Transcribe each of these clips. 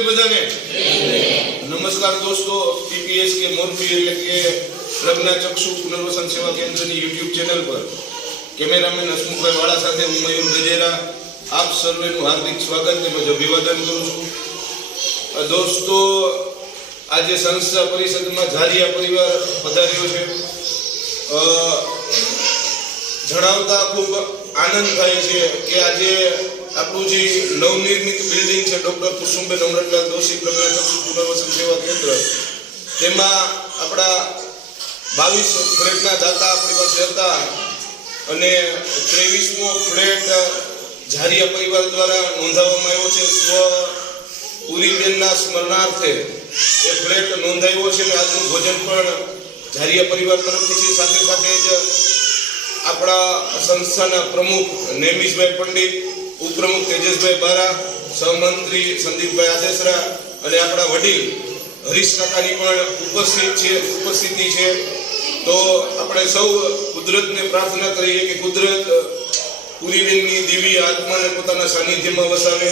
માતાજી બધાને નમસ્કાર દોસ્તો। ટીપીએસ કે મોરબી એટલે કે પ્રજ્ઞાચક્ષુ પુનર્વસન સેવા કેન્દ્રની યુટ્યુબ ચેનલ પર કેમેરામેન હસમુખભાઈ વાળા સાથે હું મયુર ગજેરા આપ સર્વેનું હાર્દિક સ્વાગત તેમજ અભિવાદન કરું છું। દોસ્તો, આજે સંસ્થા પરિષદમાં ઝારિયા પરિવાર પધાર્યો છે। જણાવતા ખૂબ આનંદ થાય છે કે આજે આપણું જે નવનિર્મિત બિલ્ડિંગ છે ડોક્ટર કુસુમબેન અમૃતલાલ દોશી પ્રજ્ઞાચક્ષુ પુનર્વસન સેવા કેન્દ્ર, તેમાં આપણા 22 ફ્લેટના દાતા આપણી પાસે હતા અને 23મો ફ્લેટ ઝારિયા પરિવાર દ્વારા નોંધાવવામાં આવ્યો છે। સ્વ પુરીબેનના સ્મરણાર્થે એ ફ્લેટ નોંધાવ્યો છે અને આજનું ભોજન પણ ઝારિયા પરિવાર તરફથી છે। સાથે સાથે જ આપણા સંસ્થાના પ્રમુખ નેમિશભાઈ પંડિત, ઉપપ્રમુખ તેજસભાઈ બારા, સહમંત્રી સંદીપભાઈ આદેસરા અને આપણા વડીલ હરીશ કાકાની પણ ઉપસ્થિતિ છે। તો આપણે સૌ કુદરતને પ્રાર્થના કરીએ કે કુદરત પુરીબેનની દિવ્ય આત્માને પોતાના સાનિધ્યમાં વસાવે।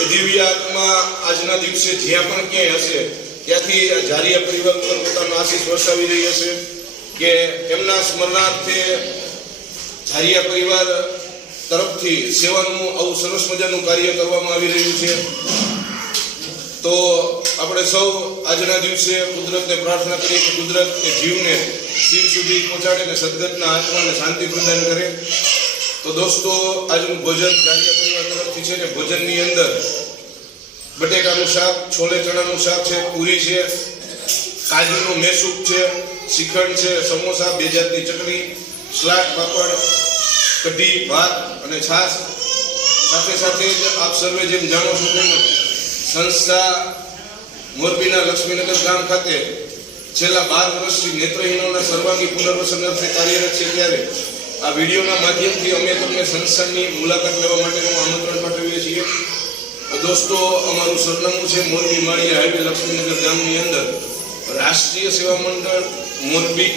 એ દિવ્ય આત્મા આજના દિવસે જ્યાં પણ ક્યાંય હશે ત્યાંથી ઝારિયા પરિવાર પર પોતાનો આશીષ વરસાવી રહી હશે કે એમના સ્મરણાર્થે ઝારિયા પરિવાર તરફથી સેવાનું આવું સરસ મજાનું કાર્ય કરવામાં આવી રહ્યું છે। તો આપણે સૌ આજના દિવસે કુદરતને પ્રાર્થના કરીએ કે કુદરત એ જીવને શિવ સુધી પહોંચાડે અને સદગતના આત્માને શાંતિ પ્રદાન કરે। તો દોસ્તો, આજનું ભોજન ઝારિયા પરિવાર તરફથી છે ને ભોજનની અંદર બટેકાનું શાક, છોલે ચણાનું શાક છે, પૂરી છે, કાજુનું મેસૂપ છે, શ્રીખંડ છે, સમોસા, 2 જાતની ચટણી, સલાડ, પાપડ, કઢી, ભાત અને છાશ। સાથે સાથે જ આપ સર્વે જેમ જાણો છો તેમ સંસ્થા મોરબીના લક્ષ્મીનગર ગામ ખાતે છેલ્લા 12 વર્ષથી નેત્રહીનોના સર્વાંગી પુનર્વસન અર્થે કાર્યરત છે। ત્યારે આ વિડીયોના માધ્યમથી અમે તમને સંસ્થાની મુલાકાત લેવા માટેનું આમંત્રણ પાઠવીએ છીએ। દોસ્તો, અમારું સરનામું છે મોરબી માળિયા હાઈવે લક્ષ્મીનગર ગામની અંદર રાષ્ટ્રીય સેવા મંડળ મોરબી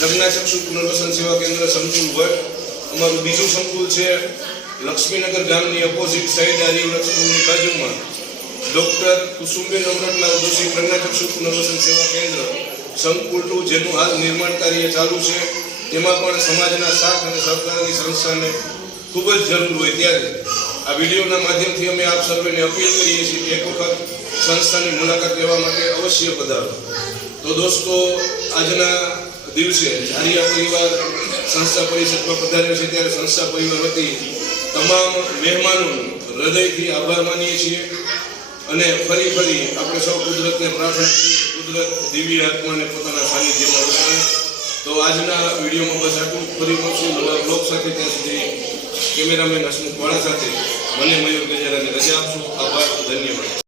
પ્રજ્ઞાચક્ષુ પુનર્વસન સેવા કેન્દ્ર સંકુલ વટ। અમારું બીજું સંકુલ છે લક્ષ્મીનગર ગામની ઓપોઝિટ સાઈડ આર્યવ્રત સ્કૂલની બાજુમાં ડોક્ટર કુસુમબેન અમૃતલાલ દોશી પ્રજ્ઞાચક્ષુ પુનર્વસન સેવા કેન્દ્ર સંકુલ 2, જેનું હાલ નિર્માણ કાર્ય ચાલુ છે। તેમાં પણ સમાજના સાથ અને સહકારની સંસ્થાને ખૂબ જ જરૂર હોય ત્યારે આ વિડીયોના માધ્યમથી અમે આપ સર્વેને અપીલ કરીએ છીએ કે એક વખત સંસ્થાની મુલાકાત લેવા માટે અવશ્ય પધારો। તો દોસ્તો, આજના દિવસે ઝારિયા પરિવાર સંસ્થા પરિષદમાં પધાર્યો છે ત્યારે સંસ્થા પરિવાર વતી તમામ મહેમાનોનો હૃદયથી આભાર માનીએ છીએ અને ફરી આપણે સૌ કુદરતને પ્રાર્થના કરીએ કુદરત દિવ્ય આત્માને પોતાના સાનિધ્યમાં વસાવે। તો આજના વિડીયોમાં બસ આટલું। ફરી મળશું નવા બ્લોગ સાથે। ત્યાં સુધી કેમેરામેન હસમુખ વાળા સાથે મને મયુર ગજેરાને રજા આપશો। આભાર, ધન્યવાદ।